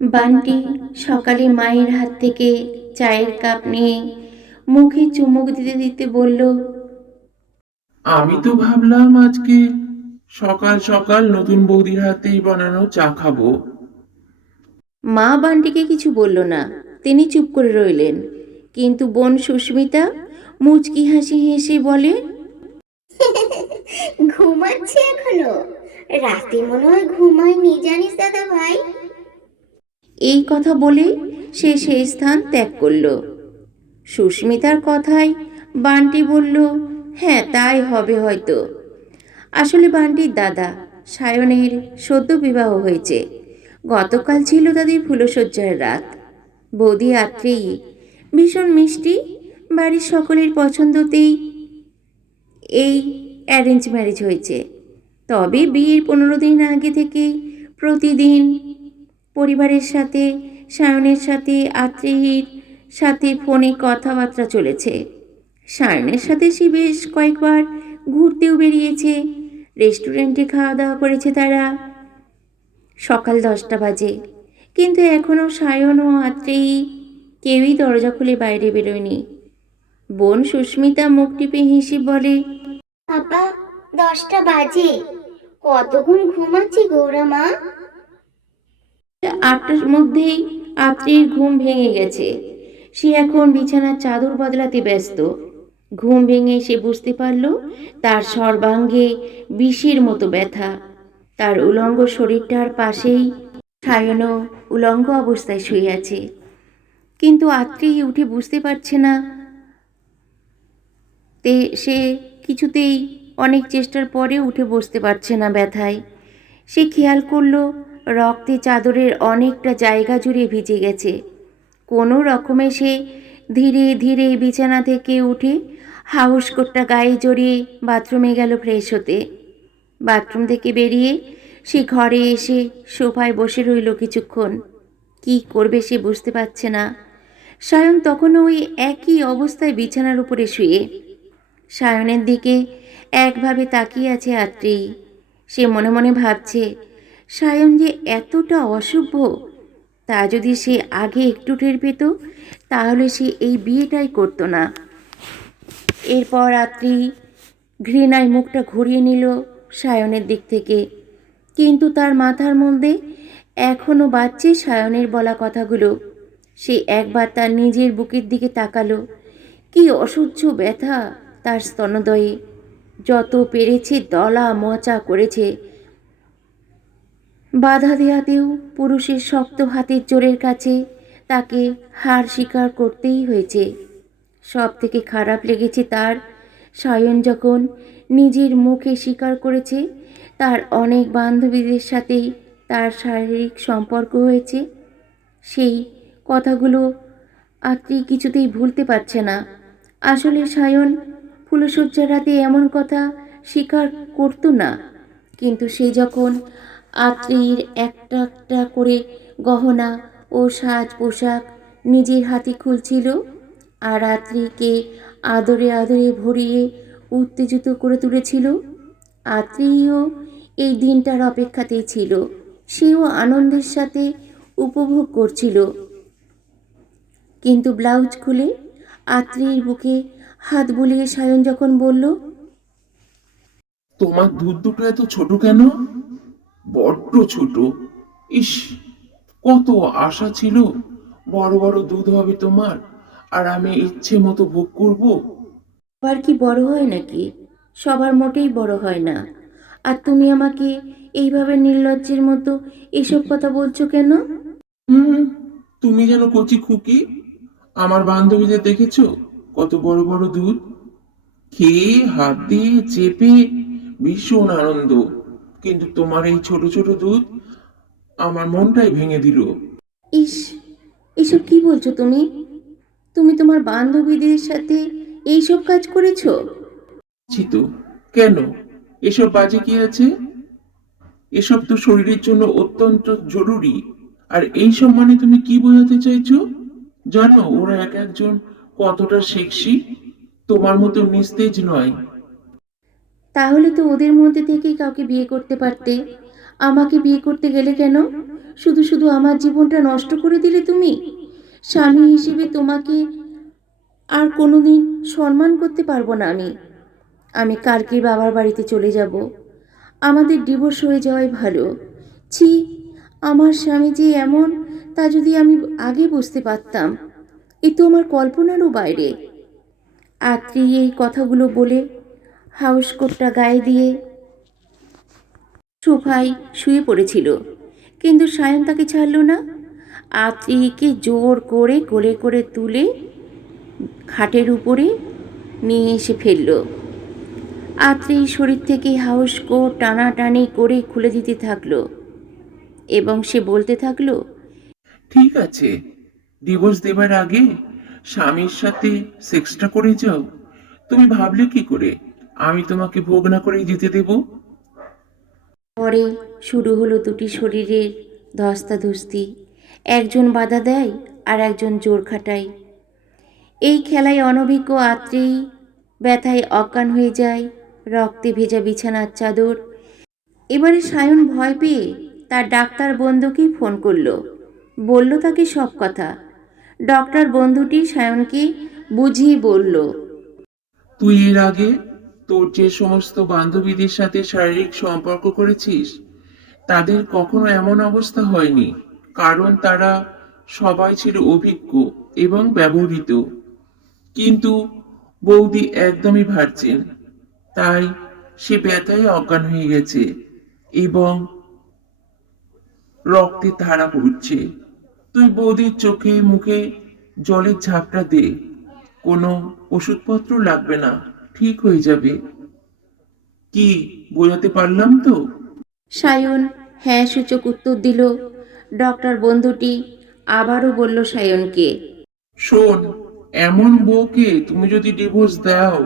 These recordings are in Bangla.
বান্টি সকালে মায়ের হাত থেকে চায়ের কাপ নিয়ে মুখে চুমুক দিতে দিতে বলল আমি তো ভাবলাম আজকে সকাল সকাল নতুন বৌদির হাতেই বানানো চা খাব। মা বান্টিকে কিছু বলল না। তিনি চুপ করে রইলেন। কিন্তু বোন সুস্মিতা মুচকি হাসি হেসে বলে ঘুমাচ্ছে এখনও? রাতে মনে হয় ঘুমায়নি জানিস দাদা ভাই এই কথা বলে সে সেই স্থান ত্যাগ করল। সুস্মিতার কথায় বান্টি বলল হ্যাঁ তাই হবে হয়তো। আসলে বান্টির দাদা সায়নের সদ্য বিবাহ হয়েছে। গতকাল ছিল তাদের ফুলশয্যার রাত। বৌদি আত্রেয়ী, ভীষণ মিষ্টি, বাড়ির সকলের পছন্দতেই এই অ্যারেঞ্জ ম্যারেজ হয়েছে। তবে বিয়ের পনেরো দিন আগে থেকে প্রতিদিন পরিবারের সাথে, সায়নের সাথে আত্রেয়ীর সাথে ফোনে কথাবার্তা চলেছে। সায়নের সাথে সে বেশ কয়েকবার ঘুরতেও বেরিয়েছে। রেস্টুরেন্টে খাওয়া দাওয়া করেছে তারা। সকাল দশটা বাজে। কিন্তু এখনও সায়ন ও আত্রেয়ী কেউই দরজা খুলে বাইরে বেরোয়নি। বোন সুস্মিতা মুখ টিপে হেসে বলে, বাবা, দশটা বাজে। কতক্ষণ ঘুমাচ্ছি গৌরা মা আটটার মধ্যেই আত্রের ঘুম ভেঙে গেছে। সে এখন বিছানার চাদর বদলাতে ব্যস্ত। ঘুম ভেঙে সে বুঝতে পারল, তার সর্বাঙ্গে বিষের মতো ব্যথা। তার উলঙ্গ শরীরটার পাশেই সায়নও উলঙ্গ অবস্থায় শুয়ে আছে। কিন্তু আত্রি উঠে বুঝতে পারছে না তে সে কিছুতেই অনেক চেষ্টার পরে উঠে বসতে পারছে না ব্যথায়। সে খেয়াল করল রক্তে চাদরের অনেকটা জায়গা জুড়ে ভিজে গেছে। কোনো রকমে সে ধীরে ধীরে বিছানা থেকে উঠে হাউস কোটটা গায়ে জড়িয়ে বাথরুমে গেল ফ্রেশ হতে। বাথরুম থেকে বেরিয়ে সে ঘরে এসে সোফায় বসে রইল কিছুক্ষণ। কি করবে সে বুঝতে পারছে না। সায়ন তখনও ওই একই অবস্থায় বিছানার উপরে শুয়ে। সায়নের দিকে একভাবে তাকিয়ে আছে আত্রি সে মনে মনে ভাবছে সায়ন যে এতটা অসভ্য, তা যদি সে আগে একটু টের পেত, তাহলে সে এই বিয়েটাই করতো না। এরপর রাত্রি ঘৃণায় মুখটা ঘুরিয়ে নিল সায়নের দিক থেকে। কিন্তু তার মাথার মধ্যে এখনও বাজছে সায়নের বলা কথাগুলো। সে একবার তার নিজের বুকের দিকে তাকালো। কি অসহ্য ব্যথা তার স্তনদয়ে যত পেরেছে দলা মচা করেছে বাধা দেওয়াতেও পুরুষের শক্ত হাতের জোরের কাছে তাকে হার স্বীকার করতেই হয়েছে। সব থেকে খারাপ লেগেছে তার সায়ন যখন নিজের মুখে স্বীকার করেছে, তার অনেক বান্ধবীদের সাথেই তার শারীরিক সম্পর্ক হয়েছে। সেই কথাগুলো আত্রি কিছুতেই ভুলতে পারছে না। আসলে সায়ন ফুলশয্যার রাতে এমন কথা স্বীকার করতো না, কিন্তু সে যখন আত্রির একটা একটা করে গহনা ও সাজ পোশাক নিজের হাতে খুলছিল আর আত্রিকে আদরে আদরে ভরিয়ে উত্তেজিত করে তুলেছিল। আত্রিও এই দিনটার অপেক্ষাতেই ছিল। সেও আনন্দের সাথে উপভোগ করছিল। কিন্তু ব্লাউজ খুলে আত্রির বুকে হাত বুলিয়ে সায়ন যখন বলল, তোমার দুধ দুটো এত ছোট কেন? বড্ড ছোট। ইস কত আশা ছিল। বড় বড় দুধ হবে তোমার আর আমি ইচ্ছে মতো ভোগ করব। সবার কি বড় হয় নাকি? সবার মোটেই বড় হয় না। আর তুমি আমাকে এইভাবে নির্লজ্জের মতো এসব কথা বলছো কেন? হুম তুমি যেন কচি খুকি। আমার বান্ধবীদের দেখেছ কত বড় বড় দুধ। খেয়ে হাত দিয়ে চেপে ভীষণ আনন্দ। কিন্তু তোমার এই ছোট ছোট দুধ আমার মনটাই ভেঙে দিল। ইস এসব কি বলছো তুমি? তুমি তোমার বান্ধবীদের সাথে এইসব কাজ করেছ? ছি তো কেন? এসব বাজে কি আছে? এসব তো শরীরের জন্য অত্যন্ত জরুরি। আর এইসব মানে তুমি কি বোঝাতে চাইছো? জানো ওরা এক একজন কতটা সেক্সি? তোমার মতো নিস্তেজ নয়। তাহলে তো ওদের মধ্যে থেকেই কাউকে বিয়ে করতে পারতে। আমাকে বিয়ে করতে গেলে কেন? শুধু শুধু আমার জীবনটা নষ্ট করে দিলে তুমি? স্বামী হিসেবে তোমাকে আর কোনোদিন সম্মান করতে পারব না আমি। আমি কালকে বাবার বাড়িতে চলে যাব। আমাদের ডিভোর্স হয়ে যাওয়াই ভালো। ছি, আমার স্বামী যে এমন, তা যদি আমি আগে বুঝতে পারতাম। এ তো আমার কল্পনারও বাইরে। আত্রি এই কথাগুলো বলে হাউস কোটটা গায়ে দিয়ে সোফায় শুয়ে পড়েছিল। কিন্তু সায়ন তাকে ছাড়ল না। আত্রিকে জোর করে কোলে করে তুলে খাটের উপরে নিয়ে এসে ফেলল। আত্রি শরীর থেকে হাউস কোট টানাটানি করে খুলে দিতে থাকল এবং সে বলতে থাকল, ঠিক আছে, ডিভোর্স দেবার আগে স্বামীর সাথে সেক্সটা করে যাও। তুমি ভাবলে কি করে? আমি তোমাকে ভোগ না করেই যেতে দেব। পরে শুরু হলো দুটি শরীরের ধস্তাধস্তি। একজন বাধা দেয় আর একজন জোর খাটায়। এই খেলায় অনভিজ্ঞ আত্রেই ব্যথায় অজ্ঞান হয়ে যায় রক্তে ভেজা বিছানার চাদর। এবারে সায়ন ভয় পেয়ে তার ডাক্তার বন্ধুকেই ফোন করল। বলল তাকে সব কথা। ডক্টর বন্ধুটি সায়নকে বুঝিয়ে বলল তুই এর আগে তোর যে সমস্ত বান্ধবীদের সাথে শারীরিক সম্পর্ক করেছিস, তাদের কখনো এমন অবস্থা হয়নি, কারণ তারা সবাই ছিল অভিজ্ঞ এবং ব্যবহৃত। কিন্তু বৌদি একদমই ভার্জিন, তাই সে ব্যথায় অজ্ঞান হয়ে গেছে এবং রক্তে ধারা পড়ছে। তুই বৌদির চোখে মুখে জলের ঝাপটা দে, কোনো ওষুধপত্র লাগবে না। ঠিক হয়ে যাবে। কি বোঝাতে পারলাম তো? সায়ন হ্যাঁ সূচক উত্তর দিল। ডক্টর বন্ধুটি আবারও বলল সায়নকে শোন এমন বউকে তুমি যদি ডিভোর্স দাও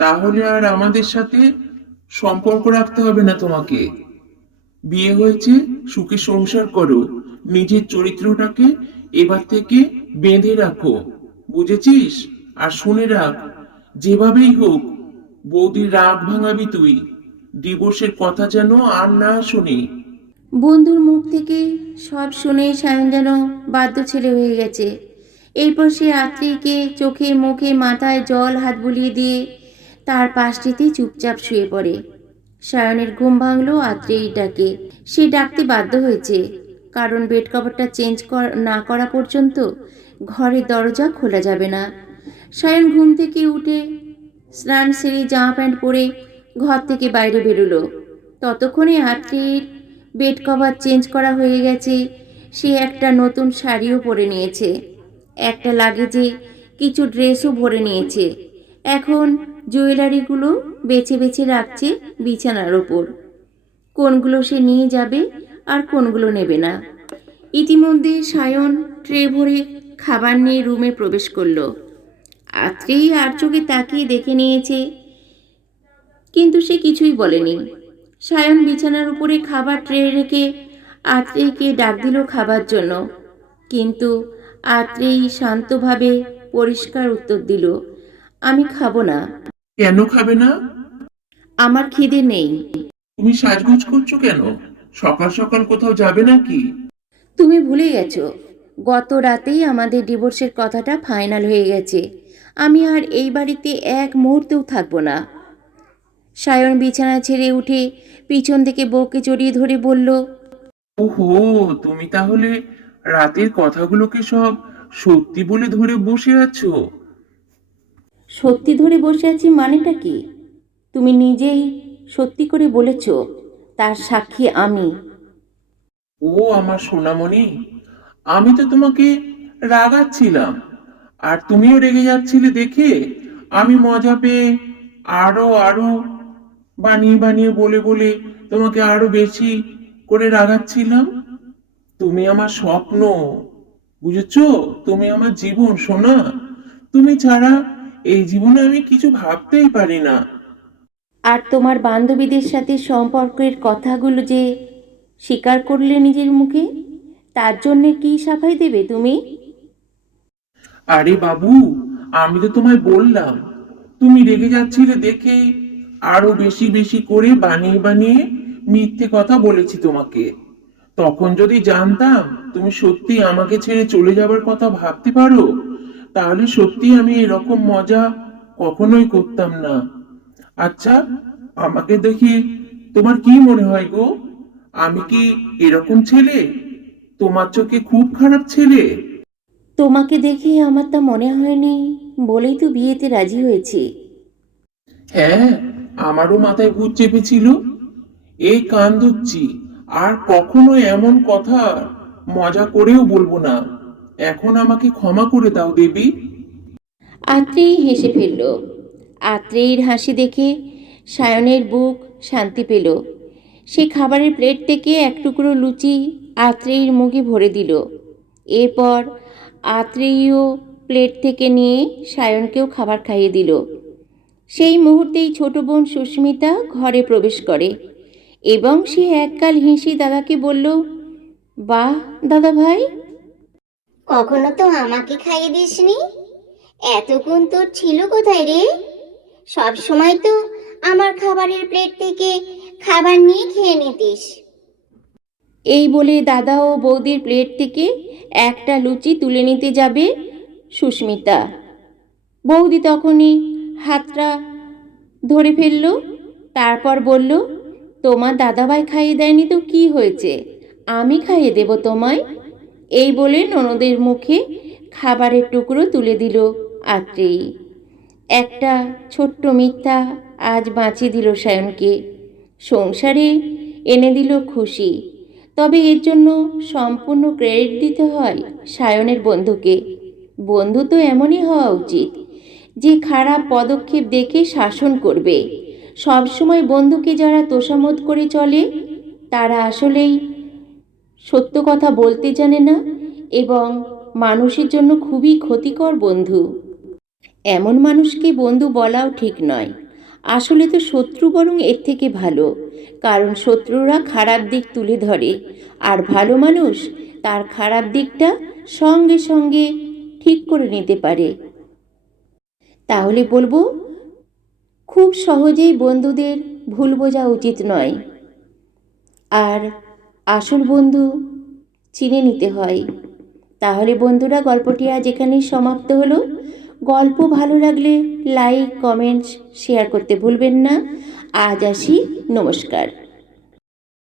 তাহলে আর আমাদের সাথে সম্পর্ক রাখতে হবে না তোমাকে। বিয়ে হয়েছে সুখে সংসার করো নিজের চরিত্রটাকে এবার থেকে বেঁধে রাখো বুঝেছিস? আর শুনে রাখ যেভাবেই হোক, বৌদির রাগ ভাঙাবি তুই। ডিভোর্সের কথা যেন আর না শুনি। বন্ধুর মুখ থেকে সব শুনে সায়ন যেন বাধ্য ছেলে হয়ে গেছে। এরপর সে আত্রীকে চোখে মুখে মাথায় জল হাত বুলিয়ে দিয়ে তার পাশটিতেই চুপচাপ শুয়ে পড়ে। সায়নের ঘুম ভাঙলো আত্রেই ডাকে সে ডাকতে বাধ্য হয়েছে। কারণ বেড কভারটা চেঞ্জ না করা পর্যন্ত ঘরের দরজা খোলা যাবে না। সায়ন ঘুম থেকে উঠে স্নান সেরে জামা প্যান্ট পরে ঘর থেকে বাইরে বেরোলো। ততক্ষণে আত্রের বেড কভার চেঞ্জ করা হয়ে গেছে। সে একটা নতুন শাড়িও পরে নিয়েছে। একটা লাগেজে কিছু ড্রেসও ভরে নিয়েছে। এখন জুয়েলারিগুলো বেছে বেছে রাখছে বিছানার ওপর। কোনগুলো সে নিয়ে যাবে আর কোনগুলো নেবে না। ইতিমধ্যে সায়ন ট্রে ভরে খাবার নিয়ে রুমে প্রবেশ করল। আত্রেই আর চোখে তাকিয়ে দেখে নিয়েছে। কিন্তু সে কিছুই বলেনি। সায়ন বিছানার উপরে খাবার ট্রে রেখে আত্রেয়কে ডাক দিল খাবার জন্য। কিন্তু আত্রেই শান্তভাবে পরিষ্কার উত্তর দিল আমি খাব না। কেন খাবে না? আমার খিদে নেই। তুমি সাজগোজ করছ কেন? সকাল সকাল কোথাও যাবে নাকি? তুমি ভুলে গেছো গত রাতেই আমাদের ডিভোর্সের কথাটা ফাইনাল হয়ে গেছে। আমি আর এই বাড়িতে এক মুহূর্তেও থাকব না। সায়ন বিছানা ছেড়ে উঠে পিছন থেকে বউকে জড়িয়ে ধরে বলল ওহো তুমি তাহলে রাতের কথাগুলোকে সব সত্যি বলে ধরে বসে আছো? সত্যি ধরে বসে আছি মানেটা কি? তুমি নিজেই সত্যি করে বলেছ তার সাক্ষী আমি। ও আমার সোনামণি আমি তো তোমাকে রাগাচ্ছিলাম। আর তুমিও রেগে যাচ্ছিলে দেখে আমি মজা পেয়ে আরও আরও বানিয়ে বানিয়ে বলে বলে তোমাকে আরও বেশি করে রাগাচ্ছিলাম। তুমি আমার স্বপ্ন, বুঝেছ? তুমি আমার জীবন, সোনা। তুমি ছাড়া এই জীবনে আমি কিছু ভাবতেই পারি না। আর তোমার বান্ধবীদের সাথে সম্পর্কের কথাগুলো যে স্বীকার করলে নিজের মুখে, তার জন্যে কি সাফাই দেবে তুমি? আরে বাবু, আমি তো তোমায় বললাম। তুমি রেগে যাচ্ছিলে দেখে আরও বেশি বেশি করে বানিয়ে বানিয়ে মিথ্যে কথা বলেছি তোমাকে। তখন যদি জানতাম তুমি সত্যি আমাকে ছেড়ে চলে যাবার কথা ভাবতে পারো, তাহলে সত্যি আমি এরকম মজা কখনোই করতাম না। আচ্ছা আমাকে দেখে তোমার কি মনে হয় গো? আমি কি এরকম ছেলে? তোমার চোখে খুব খারাপ ছেলে? তোমাকে দেখে আমার তা মনে হয়নি বলেই তো বিয়েতে রাজি হয়েছি। হ্যাঁ আমারও মাথায় ভূত চেপেছিল। এই কান ধুচ্ছি আর কখনো এমন কথা মজা করেও বলব না। এখন আমাকে ক্ষমা করে দাও দেবী। আত্রেই হেসে ফেলল। আত্রেয়ীর হাসি দেখে সায়নের বুক শান্তি পেল। সে খাবারের প্লেট থেকে এক টুকরো লুচি আত্রেয়ীর মুখে ভরে দিল। এরপর আত্রেয়ীও প্লেট থেকে নিয়ে সায়নকেও খাবার খাইয়ে দিল। সেই মুহূর্তেই ছোট বোন সুস্মিতা ঘরে প্রবেশ করে এবং সে এককাল হেসে দাদাকে বলল, বাহ দাদা ভাই কখনো তো আমাকে খাইয়ে দিসনি। এতক্ষণ তোর ছিল কোথায় রে? সব সময় তো আমার খাবারের প্লেট থেকে খাবার নিয়ে খেয়ে নিতিস। এই বলে দাদা ও বৌদির প্লেট থেকে একটা লুচি তুলে নিতে যাবে সুস্মিতা। বৌদি তখনই হাতটা ধরে ফেলল, তারপর বলল, তোমার দাদাভাই খাইয়ে দেয়নি তো কি হয়েছে? আমি খাইয়ে দেব তোমায়? এই বলে ননদের মুখে খাবারের টুকরো তুলে দিল আত্রেয়ী। একটা ছোট্ট মিথ্যা আজ বাঁচিয়ে দিল সায়নকে। সংসারে এনে দিল খুশি। তবে এর জন্য সম্পূর্ণ ক্রেডিট দিতে হয় সায়নের বন্ধুকে। বন্ধু তো এমনই হওয়া উচিত, যে খারাপ পদক্ষেপ দেখে শাসন করবে। সবসময় বন্ধুকে যারা তোষামত করে চলে, তারা আসলেই সত্য কথা বলতে জানে না এবং মানুষের জন্য খুবই ক্ষতিকর বন্ধু। এমন মানুষকে বন্ধু বলাও ঠিক নয়। আসলে তো শত্রু বরং এর থেকে ভালো। কারণ শত্রুরা খারাপ দিক তুলে ধরে, আর ভালো মানুষ তার খারাপ দিকটা সঙ্গে সঙ্গে ঠিক করে নিতে পারে। তাহলে বলব, খুব সহজেই বন্ধুদের ভুল বোঝা উচিত নয়। আর আসল বন্ধু চিনে নিতে হয়। তাহলে বন্ধুরা গল্পটি আজ এখানেই সমাপ্ত হলো। গল্প ভালো লাগলে লাইক কমেন্টস শেয়ার করতে ভুলবেন না। আজ আসি নমস্কার।